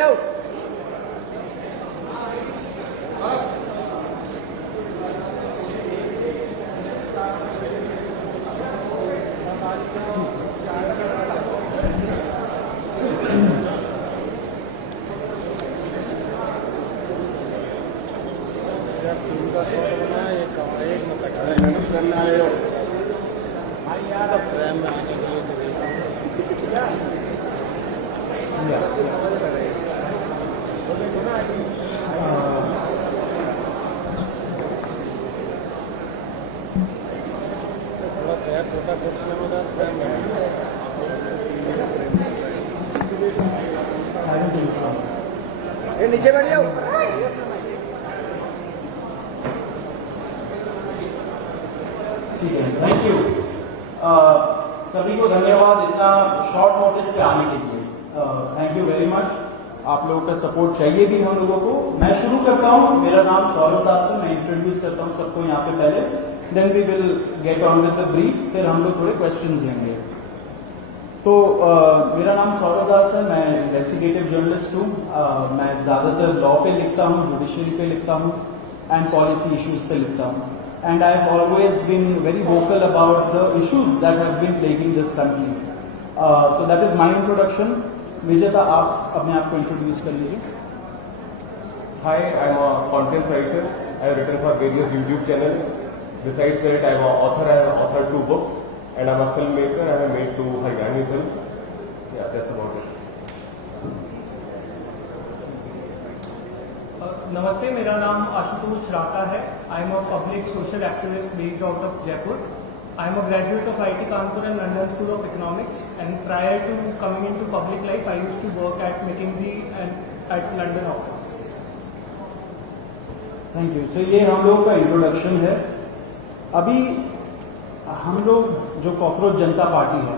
जाओ। नीचे बैठ जाओ। ठीक है, थैंक यू। सभी को धन्यवाद इतना शॉर्ट नोटिस पे आने के लिए। Thank you very much. आप लोगों का सपोर्ट चाहिए भी हम लोगों को। मैं शुरू करता हूँ। मेरा नाम सौरभ दास है। मैं इंट्रोड्यूस करता हूँ सबको यहाँ पे पहले, then we will get on with the brief, फिर हम लोग थोड़े क्वेश्चंस लेंगे। तो मेरा नाम सौरभ दास है। मैं इन्वेस्टिगेटिव जर्नलिस्ट हूँ। मैं ज़्यादातर लॉ पे लिखता हूँ, जुडिशरी पे लिखता हूँ एंड पॉलिसी इश्यूज पे लिखता हूँ। And I have always been very vocal about the issues that have been plaguing this country. So that is my introduction. Vijeta, आप अपने आप को इंट्रोड्यूस कर लीजिए। Hi, I'm a content writer. I have written for various YouTube channels. Besides that, I am an author. I have authored 2 books. And I'm a filmmaker. I have made 2 Haryani films. Yeah, that's about it. नमस्ते, मेरा नाम आशुतोष राका है। I am a public social activist based out of Jaipur. I am a graduate of IIT Kanpur and London School of Economics, and prior to coming into public life, I used to work at McKinsey and at London office. Thank you. So ये हम लोगों का introduction है। अभी हम लोग जो cockroach जनता party है,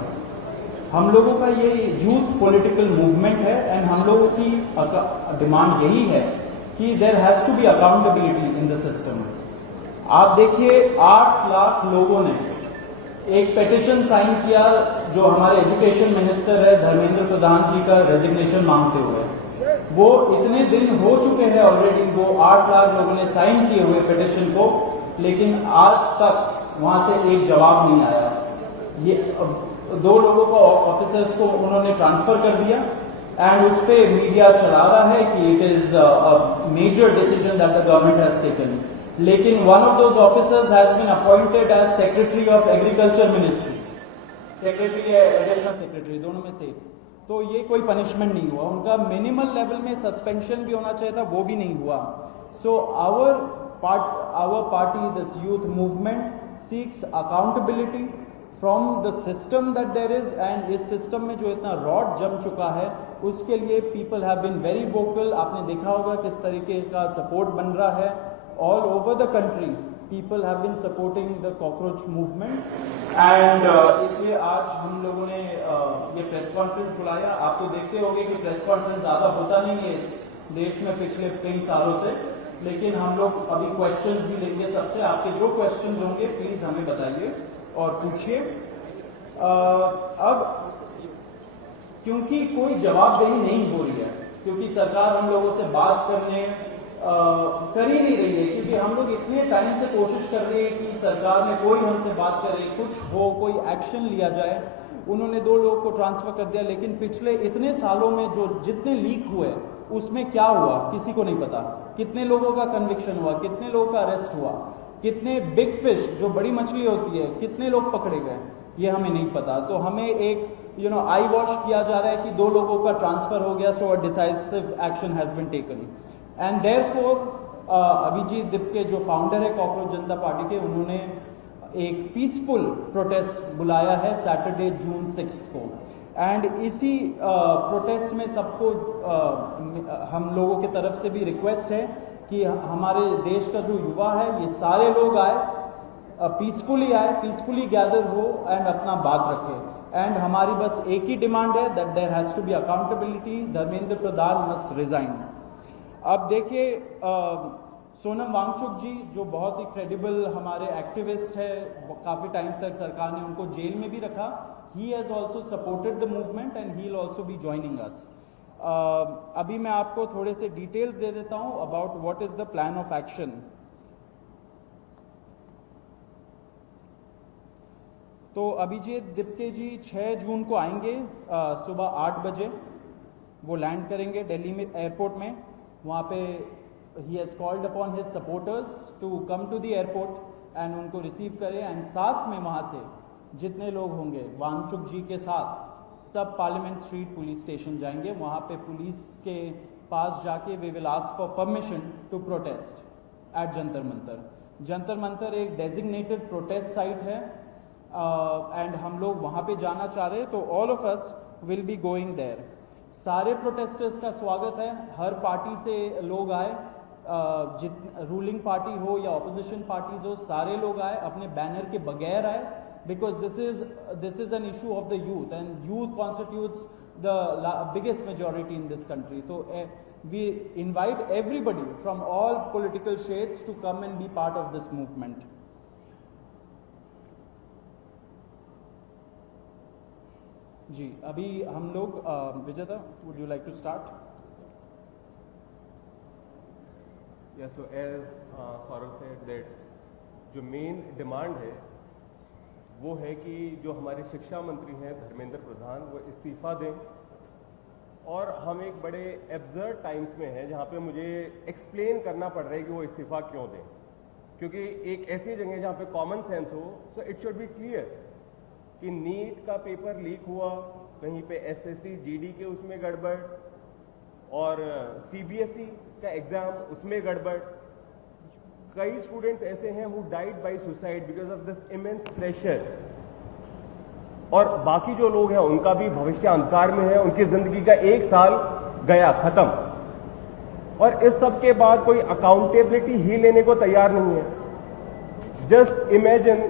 हम लोगों का ये यूथ पॉलिटिकल मूवमेंट है एंड हम लोगों की डिमांड यही है कि there has to be accountability in the system. आप देखिए 8 लाख लोगों ने एक पेटिशन साइन किया जो हमारे एजुकेशन मिनिस्टर है धर्मेंद्र प्रधान जी का रेजिग्नेशन मांगते हुए। वो इतने दिन हो चुके हैं ऑलरेडी, वो 8 लाख लोगों ने साइन किए हुए पेटिशन को, लेकिन आज तक वहां से एक जवाब नहीं आया। ये 2 लोगों को ऑफिसर्स को उन्होंने ट्रांसफर कर दिया एंड उस पे मीडिया चला रहा है कि it is a major decision that the government has taken. लेकिन one of those officers has been appointed as secretary of agriculture ministry, secretary या एडिशनल सेक्रेटरी, दोनों में से। तो ये कोई पनिशमेंट नहीं हुआ उनका। मिनिमल लेवल में सस्पेंशन भी होना चाहिए था, वो भी नहीं हुआ। So our party, this youth movement seeks accountability from the system that there is, and इस सिस्टम में जो इतना रॉड जम चुका है उसके लिए people have been very vocal. आपने देखा होगा किस तरीके का सपोर्ट बन रहा है all over the country. People have been supporting the cockroach movement and इसलिए आज हम लोगों ने ये प्रेस कॉन्फ्रेंस बुलाया। आप तो देखते होंगे कि प्रेस कॉन्फ्रेंस ज्यादा होता नहीं है इस देश में पिछले कई सालों से, लेकिन हम लोग अभी क्वेश्चंस भी लेंगे सबसे। आपके जो क्वेश्चंस होंगे प्लीज हमें बताइए और पूछिए। अब क्योंकि कोई जवाबदेही नहीं हो रही है, क्योंकि सरकार हम लोगों से बात करने कर ही नहीं रही है, क्योंकि हम लोग इतने टाइम से कोशिश कर रहे हैं कि सरकार में कोई हमसे बात करे, कुछ हो, कोई एक्शन लिया जाए। उन्होंने 2 लोगों को ट्रांसफर कर दिया, लेकिन पिछले इतने सालों में जो जितने लीक हुए उसमें क्या हुआ किसी को नहीं पता। कितने लोगों का कन्विक्शन हुआ, कितने लोगों का अरेस्ट हुआ, कितने बिग फिश जो बड़ी मछली होती है कितने लोग पकड़े गए, ये हमें नहीं पता। तो हमें एक आई वॉश किया जा रहा है कि 2 लोगों का ट्रांसफर हो गया, so a decisive action has been taken. And therefore Abhijit Dipke जो फाउंडर है कॉकरोच जनता पार्टी के, उन्होंने एक पीसफुल प्रोटेस्ट बुलाया है सैटरडे जून 6 को। एंड इसी प्रोटेस्ट में सबको हम लोगों की तरफ से भी रिक्वेस्ट है कि हमारे देश का जो युवा है ये सारे लोग आए, पीसफुली आए, पीसफुली गैदर हो एंड अपना बात रखें। एंड हमारी बस एक ही डिमांड है that there has to be accountability, Dharmendra Pradhan must resign. अब देखिए सोनम वांगचुक जी जो बहुत ही क्रेडिबल हमारे एक्टिविस्ट है, काफ़ी टाइम तक सरकार ने उनको जेल में भी रखा। He has also supported the movement and he will also be joining us. अभी मैं आपको थोड़े से डिटेल्स दे देता हूं about what is the plan of action. तो अभिजीत दिप्के जी 6 जून को आएंगे सुबह 8 बजे। वो लैंड करेंगे दिल्ली में एयरपोर्ट में। वहाँ पे ही has called upon his supporters to come to the airport and उनको रिसीव करें। एंड साथ में वहाँ से जितने लोग होंगे वांगचुक जी के साथ सब पार्लियामेंट स्ट्रीट पुलिस स्टेशन जाएंगे। वहाँ पे पुलिस के पास जाके we will ask for permission to protest at Jantar Mantar. Jantar Mantar एक डेजिग्नेटेड प्रोटेस्ट साइट है एंड हम लोग वहाँ पे जाना चाह रहे हैं, तो all of us will be going there. सारे प्रोटेस्टर्स का स्वागत है, हर पार्टी से लोग आए, रूलिंग पार्टी हो या ऑपोजिशन पार्टीज हो, सारे लोग आए, अपने बैनर के बगैर आए, because this is an issue of the youth and youth constitutes the biggest majority in this country. So we invite everybody from all political shades to come and be part of this movement. जी अभी हम लोग विजेता, would you like to start? Yeah, so as Saurav said that जो main demand है वो है कि जो हमारे शिक्षा मंत्री हैं धर्मेंद्र प्रधान वो इस्तीफा दें। और हम एक बड़े एब्सर्ड टाइम्स में हैं जहाँ पे मुझे एक्सप्लेन करना पड़ रहा है कि वो इस्तीफा क्यों दें, क्योंकि एक ऐसी जगह जहाँ पे कॉमन सेंस हो, so it should be clear कि नीट का पेपर लीक हुआ, कहीं पे एसएससी जीडी के उसमें गड़बड़ और सीबीएसई का एग्जाम उसमें गड़बड़। कई स्टूडेंट्स ऐसे हैं who died by suicide because of this immense pressure, और बाकी जो लोग हैं उनका भी भविष्य अंधकार में है, उनकी जिंदगी का 1 साल गया खत्म, और इस सब के बाद कोई अकाउंटेबिलिटी ही लेने को तैयार नहीं है। जस्ट इमेजिन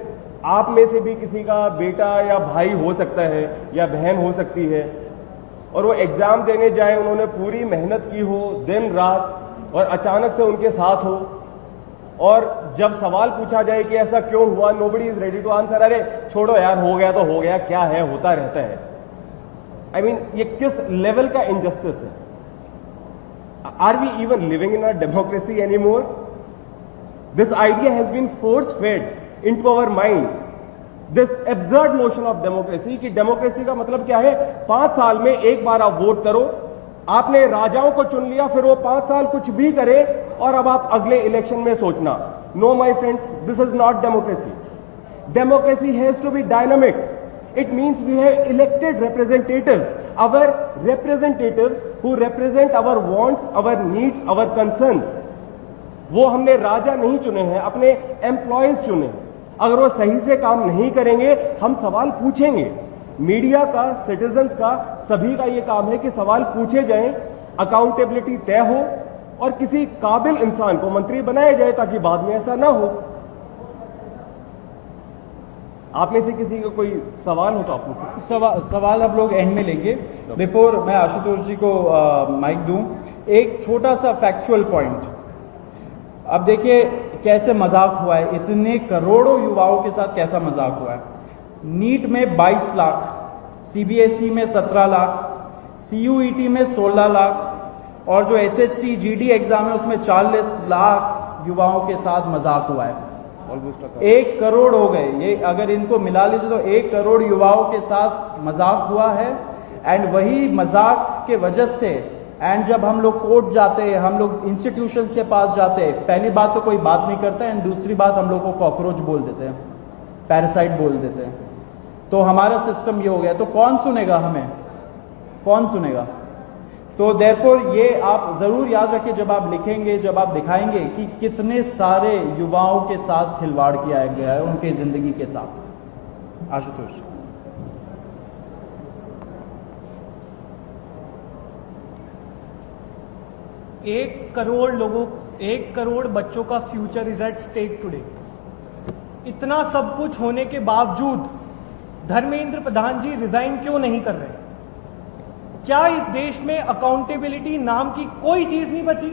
आप में से भी किसी का बेटा या भाई हो सकता है या बहन हो सकती है, और वो एग्जाम देने जाए, उन्होंने पूरी मेहनत की हो दिन रात, और अचानक से उनके साथ हो, और जब सवाल पूछा जाए कि ऐसा क्यों हुआ, nobody is ready to answer. अरे छोड़ो यार, हो गया तो हो गया, क्या है, होता रहता है। आई मीन ये किस लेवल का इनजस्टिस है? Are we even living in a democracy anymore? This idea has been force fed into our mind, this absurd notion of democracy कि डेमोक्रेसी का मतलब क्या है? 5 साल में एक बार आप वोट करो, आपने राजाओं को चुन लिया, फिर वो 5 साल कुछ भी करे और अब आप अगले इलेक्शन में सोचना। No my friends, this is not democracy. Democracy has to be dynamic. It means we have elected representatives, our representatives who represent our wants, our needs, our concerns. वो हमने राजा नहीं चुने हैं, अपने एम्प्लॉयज चुने हैं। अगर वो सही से काम नहीं करेंगे, हम सवाल पूछेंगे। मीडिया का, सिटीजन्स का, सभी का ये काम है कि सवाल पूछे जाएं, अकाउंटेबिलिटी तय हो और किसी काबिल इंसान को मंत्री बनाया जाए ताकि बाद में ऐसा ना हो। आप में से किसी का कोई सवाल हो तो आप पूछिए। सवाल आप लोग एंड में लेंगे। बिफोर मैं आशुतोष जी को माइक दूं, एक छोटा सा फैक्चुअल पॉइंट। अब देखिए कैसे मजाक हुआ है, इतने करोड़ों युवाओं के साथ कैसा मजाक हुआ है। नीट में 22 लाख, सीबीएसई में 17 लाख, सीयूईटी में 16 लाख, और जो एसएससी जीडी एग्जाम है उसमें 40 लाख युवाओं के साथ मजाक हुआ है। 1 करोड़ हो गए ये, अगर इनको मिला लीजिए तो 1 करोड़ युवाओं के साथ मजाक हुआ है। एंड वही मजाक के वजह से, एंड जब हम लोग कोर्ट जाते हैं, हम लोग इंस्टीट्यूशंस के पास जाते हैं, पहली बात तो कोई बात नहीं करता है, एंड दूसरी बात हम लोग को कॉकरोच बोल देते हैं, पैरासाइट बोल देते हैं। तो हमारा सिस्टम ये हो गया, तो कौन सुनेगा हमें, कौन सुनेगा? तो देयरफॉर ये आप जरूर याद रखिए जब आप लिखेंगे, जब आप दिखाएंगे कि कितने सारे युवाओं के साथ खिलवाड़ किया गया है, उनके जिंदगी के साथ। आशुतोष। 1 करोड़ लोगों, 1 करोड़ बच्चों का future is at stake today. इतना सब कुछ होने के बावजूद धर्मेंद्र प्रधान जी रिजाइन क्यों नहीं कर रहे? क्या इस देश में अकाउंटेबिलिटी नाम की कोई चीज नहीं बची?